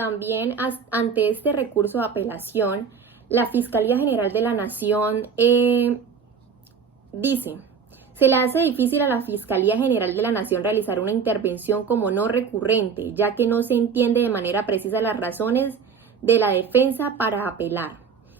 También ante este recurso de apelación, la Fiscalía General de la Nación dice: se le hace difícil a la Fiscalía General de la Nación realizar una intervención como no recurrente, ya que no se entiende de manera precisa las razones de la defensa para apelar.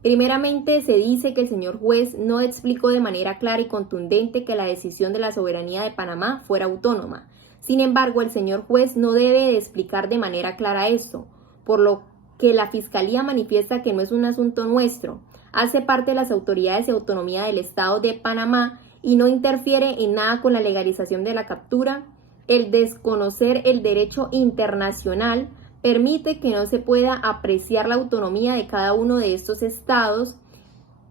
Primeramente, se dice que el señor juez no explicó de manera clara y contundente que la decisión de la soberanía de Panamá fuera autónoma. Sin embargo, el señor juez no debe de explicar de manera clara esto, por lo que la Fiscalía manifiesta que no es un asunto nuestro, hace parte de las autoridades de autonomía del Estado de Panamá y no interfiere en nada con la legalización de la captura. El desconocer el derecho internacional permite que no se pueda apreciar la autonomía de cada uno de estos estados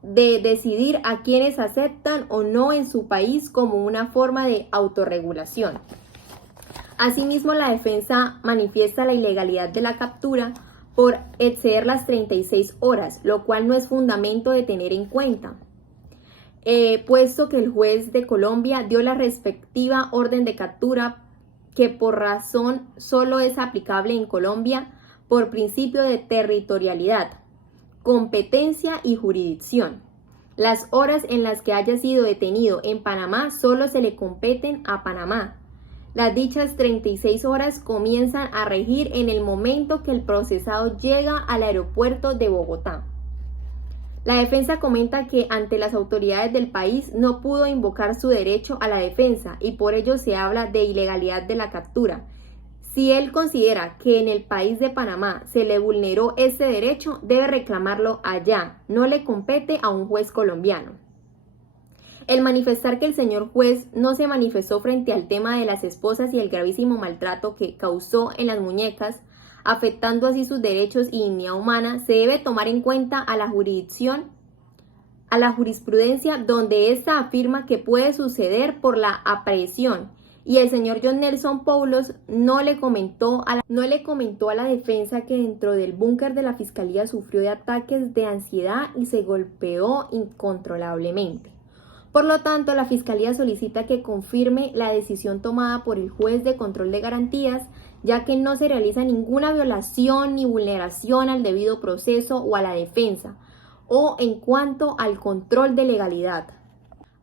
de decidir a quienes aceptan o no en su país como una forma de autorregulación. Asimismo, la defensa manifiesta la ilegalidad de la captura por exceder las 36 horas, lo cual no es fundamento de tener en cuenta, puesto que el juez de Colombia dio la respectiva orden de captura que por razón solo es aplicable en Colombia por principio de territorialidad, competencia y jurisdicción. Las horas en las que haya sido detenido en Panamá solo se le competen a Panamá. Las dichas 36 horas comienzan a regir en el momento que el procesado llega al aeropuerto de Bogotá. La defensa comenta que ante las autoridades del país no pudo invocar su derecho a la defensa y por ello se habla de ilegalidad de la captura. Si él considera que en el país de Panamá se le vulneró ese derecho, debe reclamarlo allá, no le compete a un juez colombiano. El manifestar que el señor juez no se manifestó frente al tema de las esposas y el gravísimo maltrato que causó en las muñecas, afectando así sus derechos y dignidad humana, se debe tomar en cuenta a la jurisprudencia donde ésta afirma que puede suceder por la aprehensión, y el señor John Nelson Poulos no le comentó a la defensa que dentro del búnker de la fiscalía sufrió de ataques de ansiedad y se golpeó incontrolablemente. Por lo tanto, la Fiscalía solicita que confirme la decisión tomada por el juez de control de garantías, ya que no se realiza ninguna violación ni vulneración al debido proceso o a la defensa, o en cuanto al control de legalidad.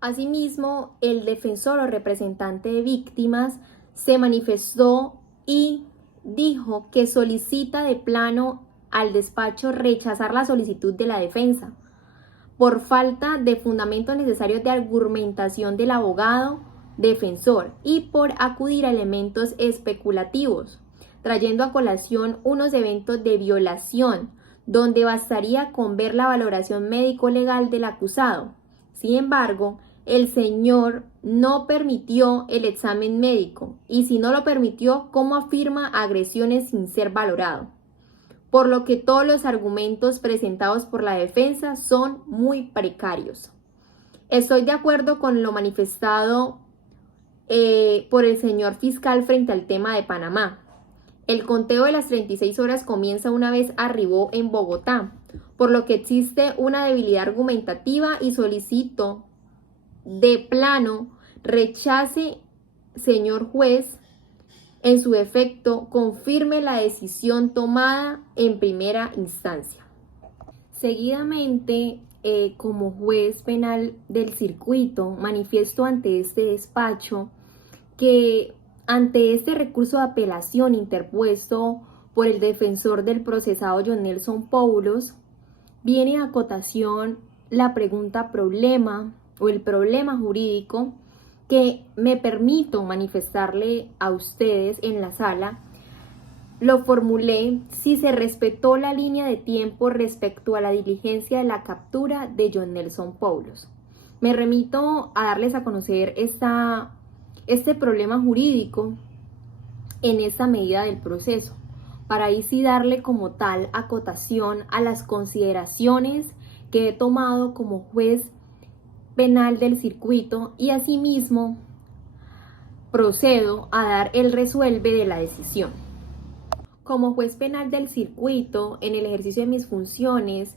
Asimismo, el defensor o representante de víctimas se manifestó y dijo que solicita de plano al despacho rechazar la solicitud de la defensa por falta de fundamentos necesarios de argumentación del abogado defensor y por acudir a elementos especulativos, trayendo a colación unos eventos de violación, donde bastaría con ver la valoración médico-legal del acusado. Sin embargo, el señor no permitió el examen médico y si no lo permitió, ¿cómo afirma agresiones sin ser valorado? Por lo que todos los argumentos presentados por la defensa son muy precarios. Estoy de acuerdo con lo manifestado por el señor fiscal frente al tema de Panamá. El conteo de las 36 horas comienza una vez arribó en Bogotá, por lo que existe una debilidad argumentativa y solicito de plano rechace, señor juez, en su efecto, confirme la decisión tomada en primera instancia. Seguidamente, como juez penal del circuito, manifiesto ante este despacho que ante este recurso de apelación interpuesto por el defensor del procesado John Nelson Poulos, viene a cotación la pregunta problema o el problema jurídico que me permito manifestarle a ustedes en la sala. Lo formulé si se respetó la línea de tiempo respecto a la diligencia de la captura de John Nelson Poulos. Me remito a darles a conocer este problema jurídico en esta medida del proceso, para ahí sí darle como tal acotación a las consideraciones que he tomado como juez penal del circuito y asimismo procedo a dar el resuelve de la decisión. Como juez penal del circuito, en el ejercicio de mis funciones,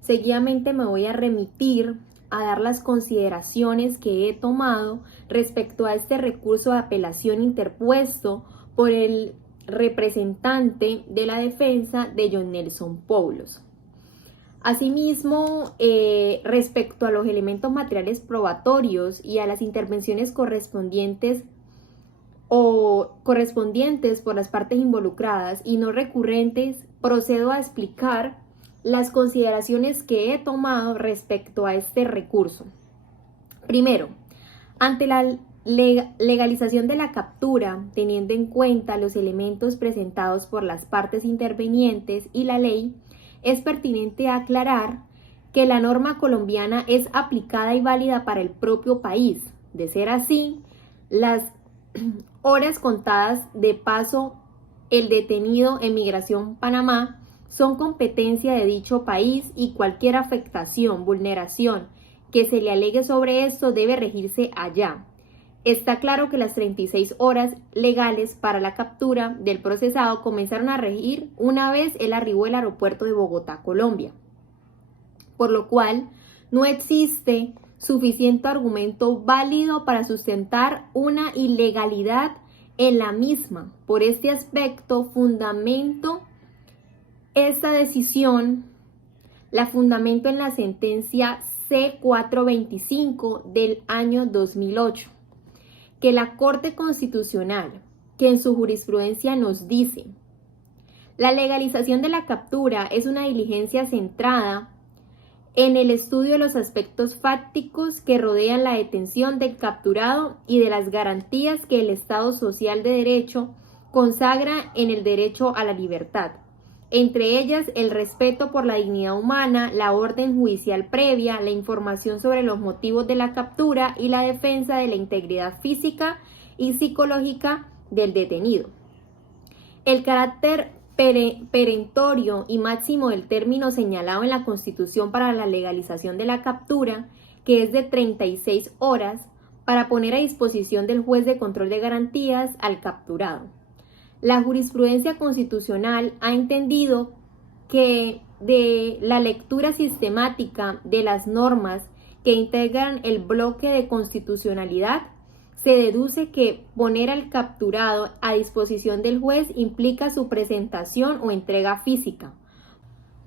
seguidamente me voy a remitir a dar las consideraciones que he tomado respecto a este recurso de apelación interpuesto por el representante de la defensa de John Nelson Poulos. Asimismo, respecto a los elementos materiales probatorios y a las intervenciones correspondientes por las partes involucradas y no recurrentes, procedo a explicar las consideraciones que he tomado respecto a este recurso. Primero, ante la legalización de la captura, teniendo en cuenta los elementos presentados por las partes intervenientes y la ley, es pertinente aclarar que la norma colombiana es aplicada y válida para el propio país. De ser así, las horas contadas de paso el detenido en Migración Panamá son competencia de dicho país y cualquier afectación, vulneración que se le alegue sobre esto debe regirse allá. Está claro que las 36 horas legales para la captura del procesado comenzaron a regir una vez él arribó al aeropuerto de Bogotá, Colombia, por lo cual no existe suficiente argumento válido para sustentar una ilegalidad en la misma. Por este aspecto, esta decisión la fundamento en la sentencia C-425 del año 2008, que la Corte Constitucional, que en su jurisprudencia nos dice: la legalización de la captura es una diligencia centrada en el estudio de los aspectos fácticos que rodean la detención del capturado y de las garantías que el Estado Social de Derecho consagra en el derecho a la libertad, entre ellas el respeto por la dignidad humana, la orden judicial previa, la información sobre los motivos de la captura y la defensa de la integridad física y psicológica del detenido. El carácter perentorio y máximo del término señalado en la Constitución para la legalización de la captura, que es de 36 horas, para poner a disposición del juez de control de garantías al capturado. La jurisprudencia constitucional ha entendido que de la lectura sistemática de las normas que integran el bloque de constitucionalidad, se deduce que poner al capturado a disposición del juez implica su presentación o entrega física,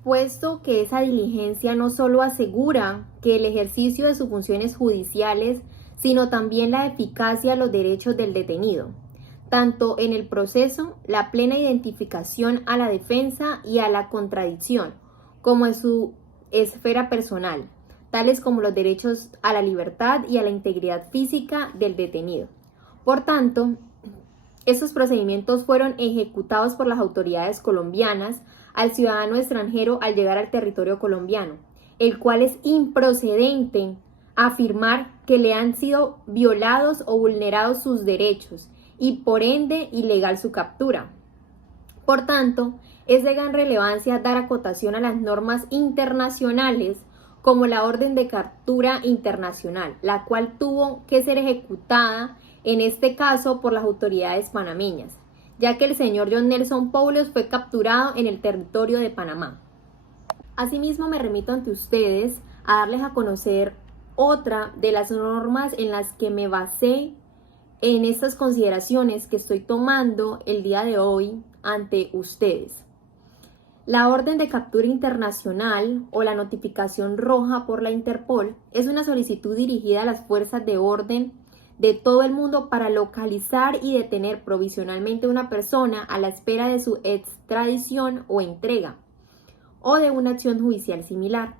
puesto que esa diligencia no solo asegura que el ejercicio de sus funciones judiciales, sino también la eficacia de los derechos del detenido, tanto en el proceso, la plena identificación a la defensa y a la contradicción, como en su esfera personal, tales como los derechos a la libertad y a la integridad física del detenido. Por tanto, estos procedimientos fueron ejecutados por las autoridades colombianas al ciudadano extranjero al llegar al territorio colombiano, el cual es improcedente afirmar que le han sido violados o vulnerados sus derechos y por ende ilegal su captura. Por tanto, es de gran relevancia dar acotación a las normas internacionales como la orden de captura internacional, la cual tuvo que ser ejecutada en este caso por las autoridades panameñas, ya que el señor John Nelson Poulos fue capturado en el territorio de Panamá. Asimismo, me remito ante ustedes a darles a conocer otra de las normas en las que me basé en estas consideraciones que estoy tomando el día de hoy ante ustedes. La orden de captura internacional o la notificación roja por la Interpol es una solicitud dirigida a las fuerzas de orden de todo el mundo para localizar y detener provisionalmente a una persona a la espera de su extradición o entrega o de una acción judicial similar.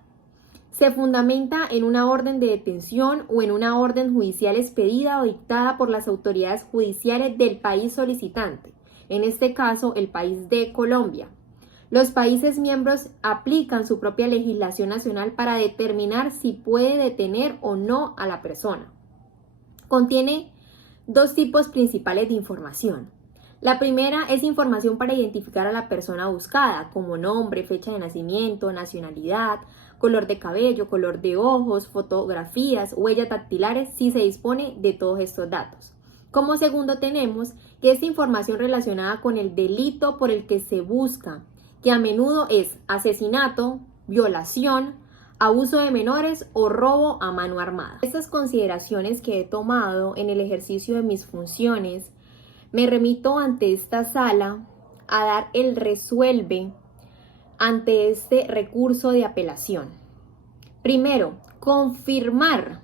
Se fundamenta en una orden de detención o en una orden judicial expedida o dictada por las autoridades judiciales del país solicitante, en este caso el país de Colombia. Los países miembros aplican su propia legislación nacional para determinar si puede detener o no a la persona. Contiene dos tipos principales de información. La primera es información para identificar a la persona buscada, como nombre, fecha de nacimiento, nacionalidad, color de cabello, color de ojos, fotografías, huellas dactilares, si se dispone de todos estos datos. Como segundo tenemos que esta información relacionada con el delito por el que se busca, que a menudo es asesinato, violación, abuso de menores o robo a mano armada. Estas consideraciones que he tomado en el ejercicio de mis funciones Me remito ante esta sala a dar el resuelve ante este recurso de apelación. Primero, confirmar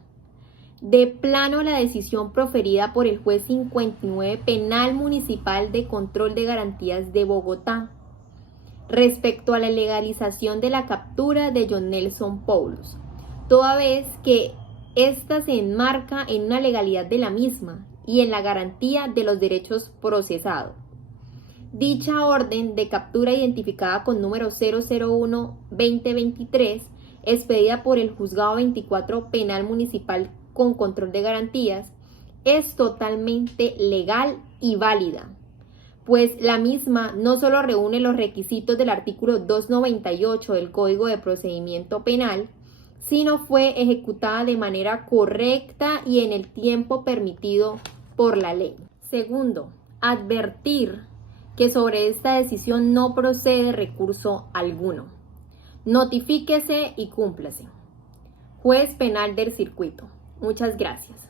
de plano la decisión proferida por el juez 59 Penal Municipal de Control de Garantías de Bogotá respecto a la legalización de la captura de John Nelson Poulos, toda vez que ésta se enmarca en una legalidad de la misma y en la garantía de los derechos procesados. Dicha orden de captura identificada con número 001-2023, expedida por el Juzgado 24 Penal Municipal con Control de Garantías, es totalmente legal y válida, pues la misma no solo reúne los requisitos del artículo 298 del Código de Procedimiento Penal, sino fue ejecutada de manera correcta y en el tiempo permitido por la ley. Segundo, advertir que sobre esta decisión no procede recurso alguno. Notifíquese y cúmplase. Juez Penal del Circuito. Muchas gracias.